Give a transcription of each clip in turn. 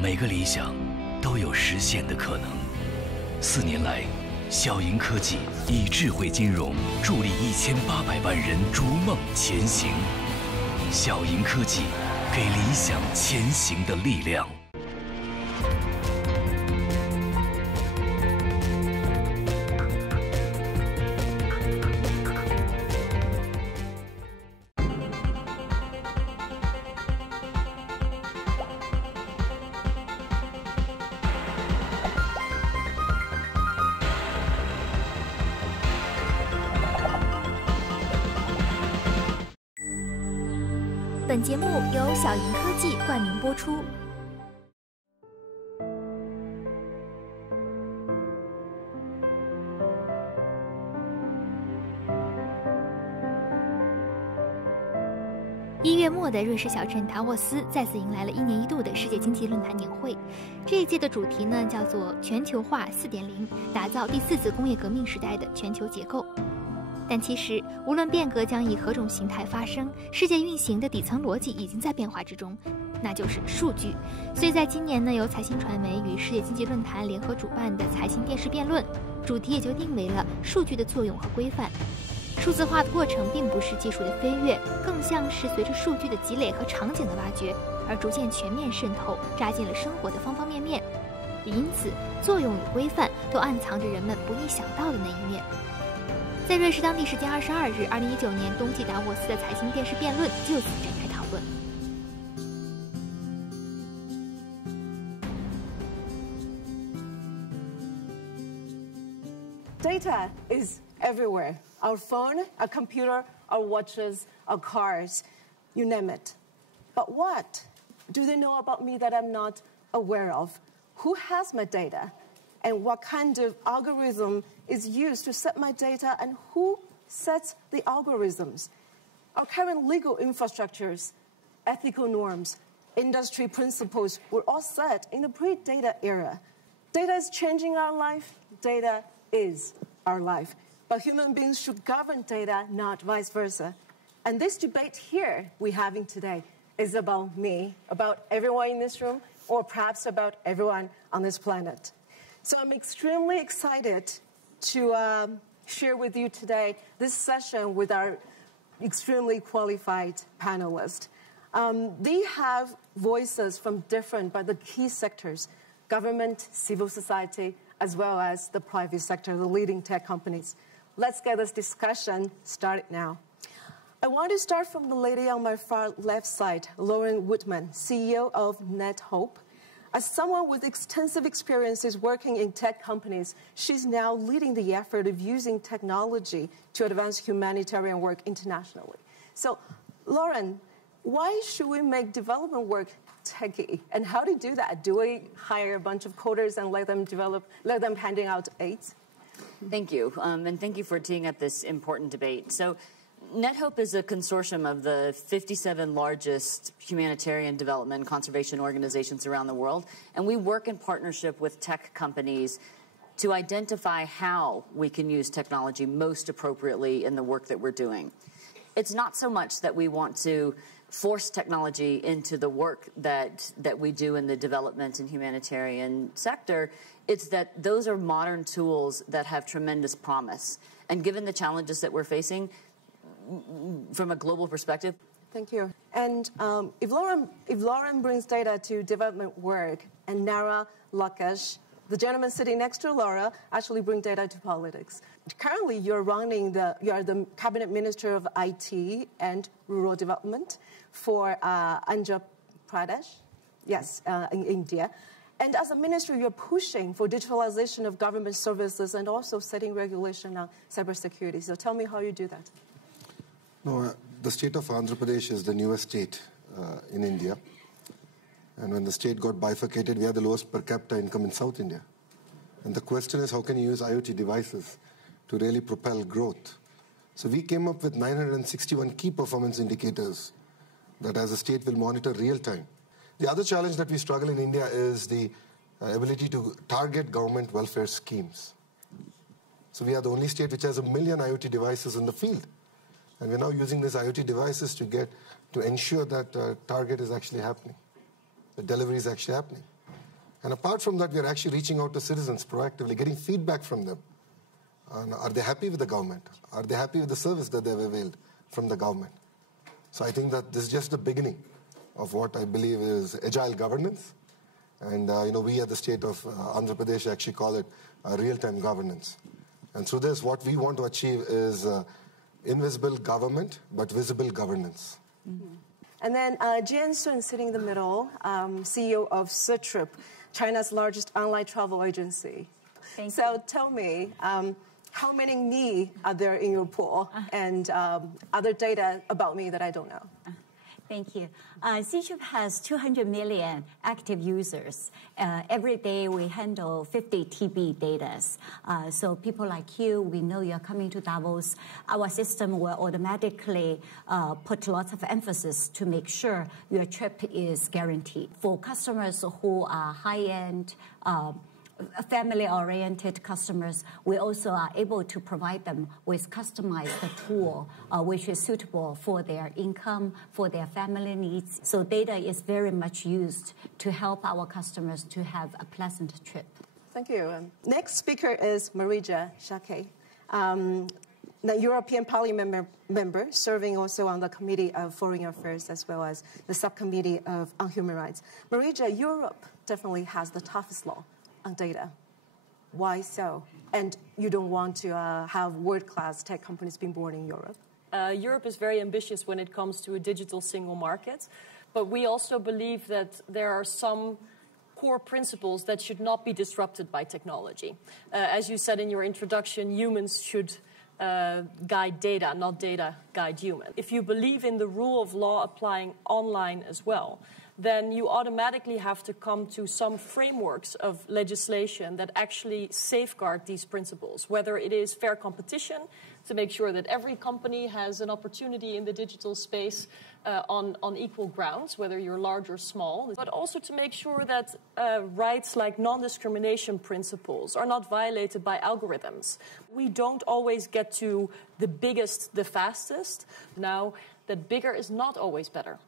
每个理想都有实现的可能。4年来，小银科技以智慧金融助力1800万人逐梦前行。小银科技给理想前行的力量。本节目由小银科技冠名播出。1月末的瑞士小镇达沃斯再次迎来了1年1度的世界经济论坛年会。这一届的主题呢叫做全球化4.0，打造第4次工业革命时代的全球结构。但其实，无论变革将以何种形态发生，世界运行的底层逻辑已经在变化之中，那就是数据。所以在今年呢，由财新传媒与世界经济论坛联合主办的财新电视辩论，主题也就定为了数据的作用和规范。数字化的过程并不是技术的飞跃，更像是随着数据的积累和场景的挖掘，而逐渐全面渗透，扎进了生活的方方面面。也因此，作用与规范都暗藏着人们不易想到的那一面。在瑞士当地时间22日，2019年冬季达沃斯的财新电视辩论就此展开讨论。Data is everywhere. Our phone, our computer, our watches, our cars, you name it. But what do they know about me that I'm not aware of? Who has my data? And what kind of algorithm is used to set my data, and who sets the algorithms? Our current legal infrastructures, ethical norms, industry principles were all set in the pre-data era. Data is changing our life. Data is our life. But human beings should govern data, not vice versa. And this debate here we're having today is about me, about everyone in this room, or perhaps about everyone on this planet. So I'm extremely excited to share with you today this session with our extremely qualified panelists. They have voices from different but the key sectors, government, civil society, as well as the private sector, the leading tech companies. Let's get this discussion started now. I want to start from the lady on my far left side, Lauren Woodman, CEO of NetHope. As someone with extensive experiences working in tech companies, she's now leading the effort of using technology to advance humanitarian work internationally. So, Lauren, why should we make development work techy? And how do you do that? Do we hire a bunch of coders and let them handing out aids? Thank you. And thank you for teeing up this important debate. So, NetHope is a consortium of the 57 largest humanitarian development and conservation organizations around the world, and we work in partnership with tech companies to identify how we can use technology most appropriately in the work that we're doing. It's not so much that we want to force technology into the work that we do in the development and humanitarian sector. It's that those are modern tools that have tremendous promise. And given the challenges that we're facing, from a global perspective. Thank you. And if Lauren brings data to development work, and Nara Lakash, the gentleman sitting next to Laura, actually bring data to politics. Currently, you are the cabinet minister of IT and rural development for Andhra Pradesh, yes, in India. And as a minister, you're pushing for digitalization of government services and also setting regulation on cybersecurity. So tell me how you do that. No, the state of Andhra Pradesh is the newest state in India. And when the state got bifurcated, we had the lowest per capita income in South India. And the question is, how can you use IoT devices to really propel growth? So we came up with 961 key performance indicators that as a state will monitor real time. The other challenge that we struggle in India is the ability to target government welfare schemes. So we are the only state which has 1 million IoT devices in the field. And we're now using these IoT devices to ensure that target is actually happening, the delivery is actually happening. And apart from that, we are actually reaching out to citizens proactively, getting feedback from them. Are they happy with the government? Are they happy with the service that they've availed from the government? So I think that this is just the beginning of what I believe is agile governance. And we at the state of Andhra Pradesh actually call it real-time governance. And through this, what we want to achieve is invisible government, but visible governance. Mm-hmm. And then Jian Sun, sitting in the middle, CEO of Sutrip, China's largest online travel agency. Thank so you. Tell me, how many me are there in your pool and other data about me that I don't know? Thank you. Sutrip has 200 million active users. Every day we handle 50 TB data. So people like you, we know you're coming to Davos. Our system will automatically put lots of emphasis to make sure your trip is guaranteed. For customers who are high-end, family-oriented customers, we also are able to provide them with customized tool, which is suitable for their income, for their family needs. So data is very much used to help our customers to have a pleasant trip. Thank you. Next speaker is Marija Shake, the European Parliament member, serving also on the Committee of Foreign Affairs as well as the Subcommittee on Human Rights. Marija, Europe definitely has the toughest law on data. Why so? And you don't want to have world-class tech companies being born in Europe? Europe is very ambitious when it comes to a digital single market, but we also believe that there are some core principles that should not be disrupted by technology. As you said in your introduction, humans should guide data, not data guide humans. If you believe in the rule of law applying online as well, then you automatically have to come to some frameworks of legislation that actually safeguard these principles, whether it is fair competition to make sure that every company has an opportunity in the digital space on equal grounds, whether you're large or small, but also to make sure that rights like non-discrimination principles are not violated by algorithms. We don't always get to the biggest, the fastest. Now, that bigger is not always better.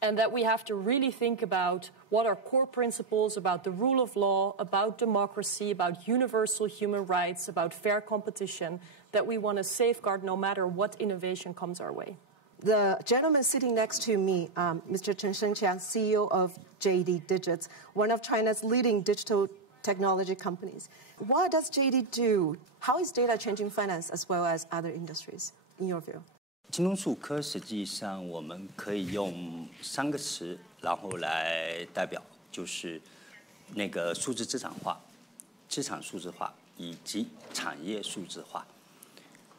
And that we have to really think about what are core principles about the rule of law, about democracy, about universal human rights, about fair competition, that we want to safeguard no matter what innovation comes our way. The gentleman sitting next to me, Mr. Chen Shengqiang, CEO of JD Digits, one of China's leading digital technology companies. What does JD do? How is data changing finance as well as other industries, in your view? 金融数科实际上我们可以用3个词，然后来代表，就是那个数字资产化、资产数字化以及产业数字化。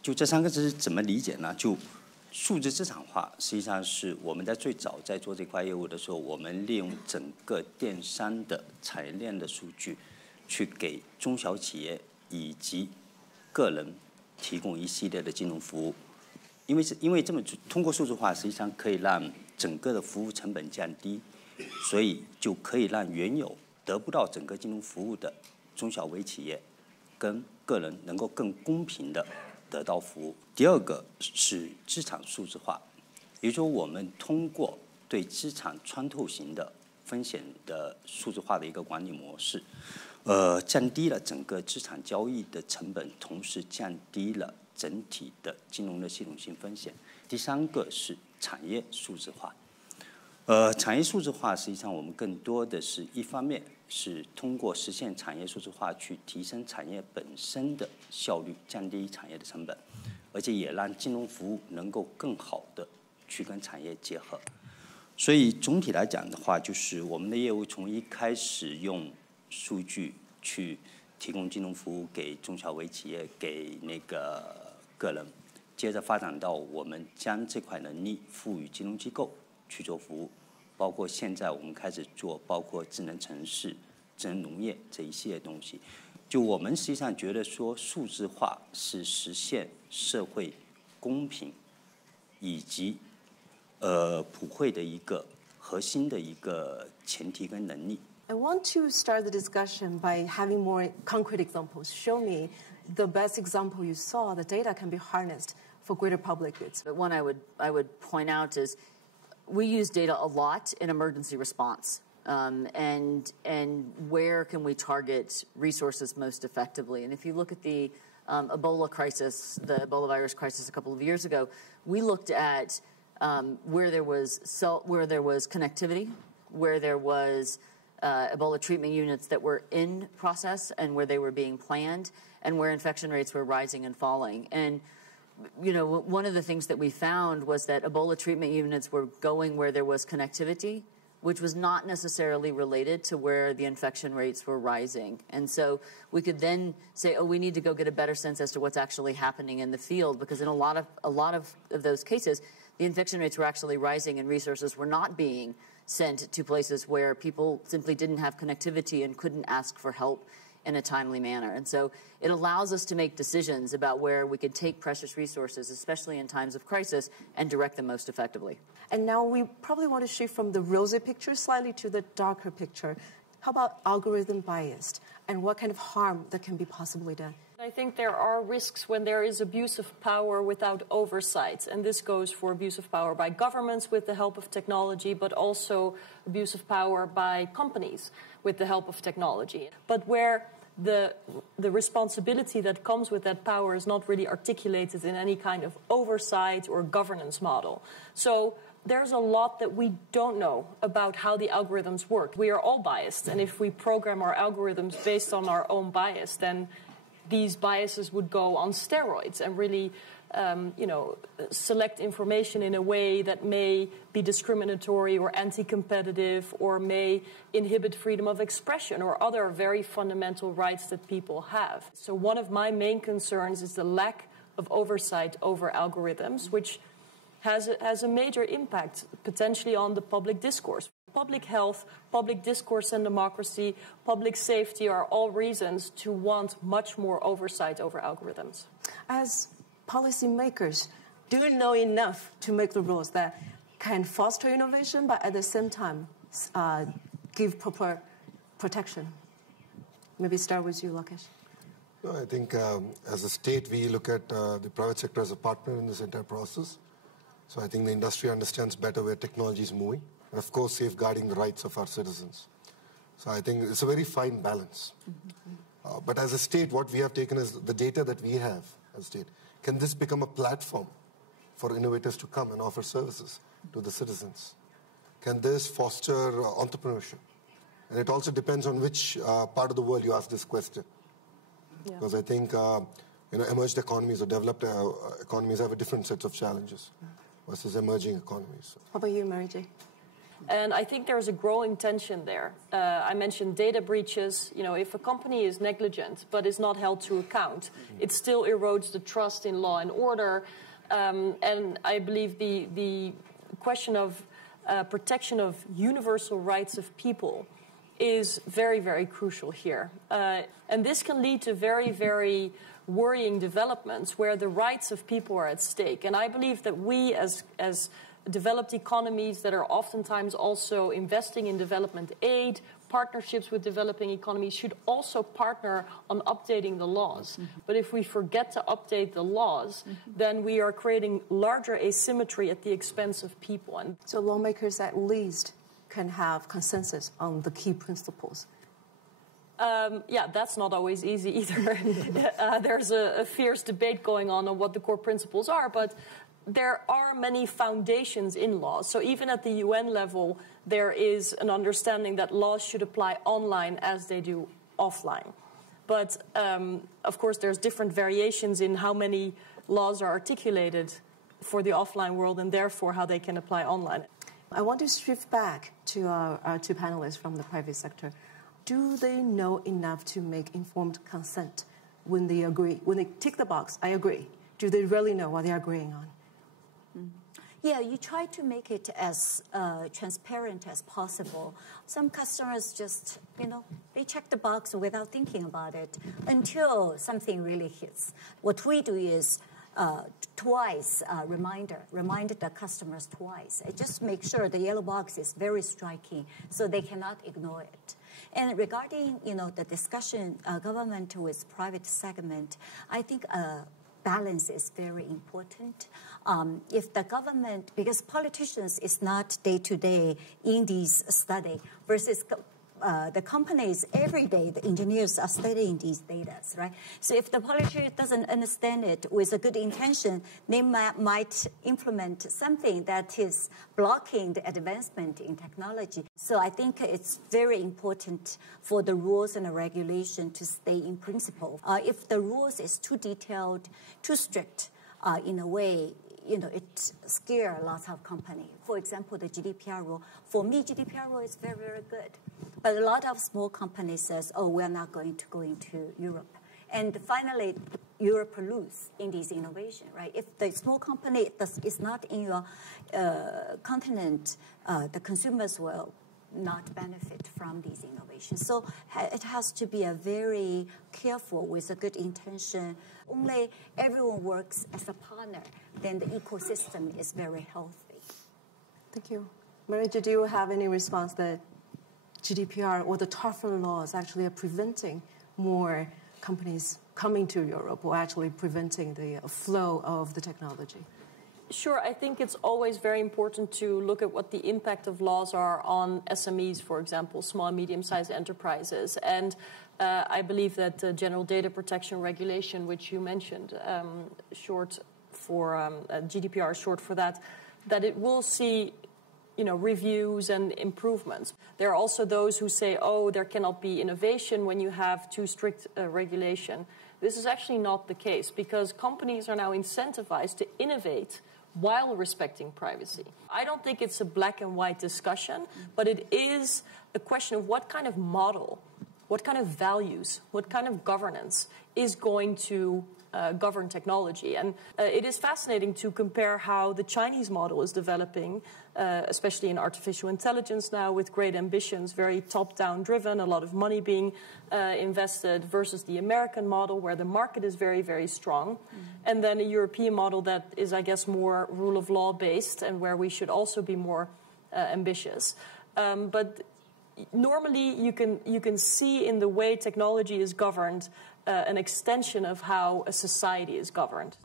就这3个字怎么理解呢？就数字资产化，实际上是我们在最早在做这块业务的时候，我们利用整个电商的产业链的数据，去给中小企业以及个人提供一系列的金融服务。因为这么通过数字化，实际上可以让整个的服务成本降低，所以就可以让原有得不到整个金融服务的中小微企业跟个人能够更公平的得到服务。第二个是资产数字化，也就是说我们通过对资产穿透型的风险的数字化的一个管理模式，降低了整个资产交易的成本，同时降低了整体的金融的系统性风险。第3个是产业数字化。产业数字化实际上我们更多的是一方面是通过实现产业数字化去提升产业本身的效率，降低产业的成本，而且也让金融服务能够更好的去跟产业结合。所以总体来讲的话，就是我们的业务从一开始用数据去提供金融服务给中小微企业，给那个个人，接着发展到我们将这块能力赋予金融机构去做服务，包括现在我们开始做包括智能城市、智能农业这一系列东西。就我们实际上觉得说，数字化是实现社会公平以及普惠的一个核心的一个前提跟能力。I want to start the discussion by having more concrete examples. Show me the best example you saw the data can be harnessed for greater public goods. One I would point out is we use data a lot in emergency response. and where can we target resources most effectively. And if you look at the Ebola crisis, the Ebola virus crisis a couple of years ago, we looked at where there was connectivity, where there was Ebola treatment units that were in process and where they were being planned, and where infection rates were rising and falling. And one of the things that we found was that Ebola treatment units were going where there was connectivity, which was not necessarily related to where the infection rates were rising. And so we could then say, we need to go get a better sense as to what's actually happening in the field, because in a lot of those cases, the infection rates were actually rising and resources were not being sent to places where people simply didn't have connectivity and couldn't ask for help in a timely manner. And so it allows us to make decisions about where we could take precious resources, especially in times of crisis, and direct them most effectively. And now we probably want to shift from the rosy picture slightly to the darker picture. How about algorithm bias and what kind of harm that can be possibly done? I think there are risks when there is abuse of power without oversight. And this goes for abuse of power by governments with the help of technology, but also abuse of power by companies with the help of technology. But where the responsibility that comes with that power is not really articulated in any kind of oversight or governance model. So there's a lot that we don't know about how the algorithms work. We are all biased, and if we program our algorithms based on our own bias, then these biases would go on steroids and really select information in a way that may be discriminatory or anti-competitive or may inhibit freedom of expression or other very fundamental rights that people have. So one of my main concerns is the lack of oversight over algorithms, which has a major impact potentially on the public discourse. Public health, public discourse and democracy, public safety are all reasons to want much more oversight over algorithms. As policymakers, do you know enough to make the rules that can foster innovation but at the same time give proper protection? Maybe start with you, Lakesh. No, I think as a state, we look at the private sector as a partner in this entire process. So I think the industry understands better where technology is moving, and of course safeguarding the rights of our citizens. So I think it's a very fine balance. But as a state, what we have taken is the data that we have as a state. Can this become a platform for innovators to come and offer services to the citizens? Can this foster entrepreneurship? And it also depends on which part of the world you ask this question. Yeah. Because I think emerged economies or developed economies have a different set of challenges versus emerging economies. How about you, Mary J? And I think there's a growing tension there. I mentioned data breaches. If a company is negligent but is not held to account, it still erodes the trust in law and order. And I believe the question of protection of universal rights of people is very, very crucial here. And this can lead to very, very worrying developments where the rights of people are at stake. And I believe that we as developed economies that are oftentimes also investing in development aid, partnerships with developing economies should also partner on updating the laws. But if we forget to update the laws, then we are creating larger asymmetry at the expense of people. And so lawmakers at least can have consensus on the key principles. That's not always easy either. There's a fierce debate going on what the core principles are, but there are many foundations in laws. So even at the UN level, there is an understanding that laws should apply online as they do offline. But, of course, there's different variations in how many laws are articulated for the offline world and therefore how they can apply online. I want to shift back to our two panelists from the private sector. Do they know enough to make informed consent when they agree? When they tick the box, I agree. Do they really know what they're agreeing on? Yeah, you try to make it as transparent as possible. Some customers just, they check the box without thinking about it until something really hits. What we do is twice remind the customers twice. Just make sure the yellow box is very striking so they cannot ignore it. And regarding, the discussion government with private segment, I think balance is very important. If the government, because politicians is not day-to-day in these study versus the companies every day, the engineers are studying these data, right? So if the politician doesn't understand it with a good intention, they might implement something that is blocking the advancement in technology. So I think it's very important for the rules and the regulation to stay in principle. If the rules is too detailed, too strict, in a way, it scares lots of companies. For example, the GDPR rule. For me, GDPR rule is very, very good. But a lot of small companies says, oh, we're not going to go into Europe. And finally, Europe lose in this innovation, right? If the small company is not in your continent, the consumers will not benefit from these innovations. So it has to be a very careful with a good intention. Only everyone works as a partner, then the ecosystem is very healthy. Thank you. Marija, do you have any response that GDPR or the tougher laws actually are preventing more companies coming to Europe or actually preventing the flow of the technology? Sure, I think it's always very important to look at what the impact of laws are on SMEs, for example, small and medium-sized enterprises. And I believe that the General Data Protection Regulation, which you mentioned, short for GDPR, short for that it will see reviews and improvements. There are also those who say, oh, there cannot be innovation when you have too strict regulation. This is actually not the case because companies are now incentivized to innovate while respecting privacy. I don't think it's a black and white discussion, but it is a question of what kind of model, what kind of values, what kind of governance is going to govern technology. And it is fascinating to compare how the Chinese model is developing, especially in artificial intelligence now with great ambitions, very top-down driven, a lot of money being invested, versus the American model where the market is very, very strong. And then a European model that is, I guess, more rule of law based and where we should also be more ambitious. But normally you can see in the way technology is governed an extension of how a society is governed.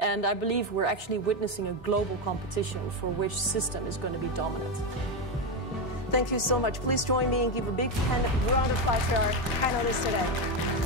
And I believe we're actually witnessing a global competition for which system is going to be dominant. Thank you so much. Please join me and give a big round of applause to our panelists today.